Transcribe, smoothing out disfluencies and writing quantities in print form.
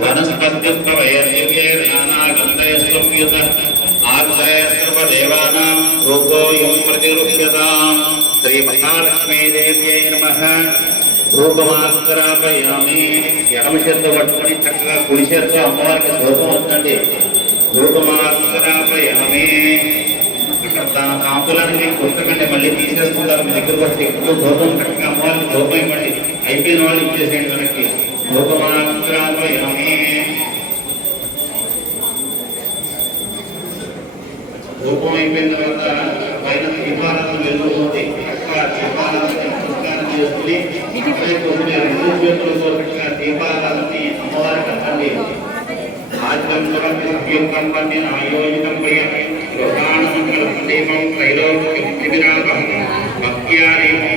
वनस्पतिर्वैर्यैर्नानागन्धैस्तुभ्युत आग्रयस्त्वदेवानां रूपोऽयं प्रतिगृह्यताम्। श्रीमहालक्ष्मीदेव्यै नमः। ధూపమాగ్రాపయామి. ఎడమ చేతితో పట్టుకొని చక్కగా కుడి చేతితో అమ్మవారికి ధూపం వస్తుంది. ధూపమాగ్రాపయామి. అక్కడ కాపులన్నీ పుస్తకండి మళ్ళీ తీసేసుకుంటారు. మీ దగ్గరకు వచ్చి ఎక్కువ ధూపం చక్కగా అమ్మవారికి ధూపం ఇవ్వండి. అయిపోయిన వాళ్ళు ఇచ్చేసేయండి వెనక్కి. ధూపమాగ్రాపయామి. ధూపం అయిపోయిన తర్వాత పైన దీపాలను వెలుగుతుంది. చక్కగా దీపాలను చేసుకుని రెండు చేతులతో చక్కగా దీపాలని అమ్మవారికి అవ్వండి. ఆచరంపండి ఆయోజనం దీపం త్రైలోక్యం భక్త్యా దీపం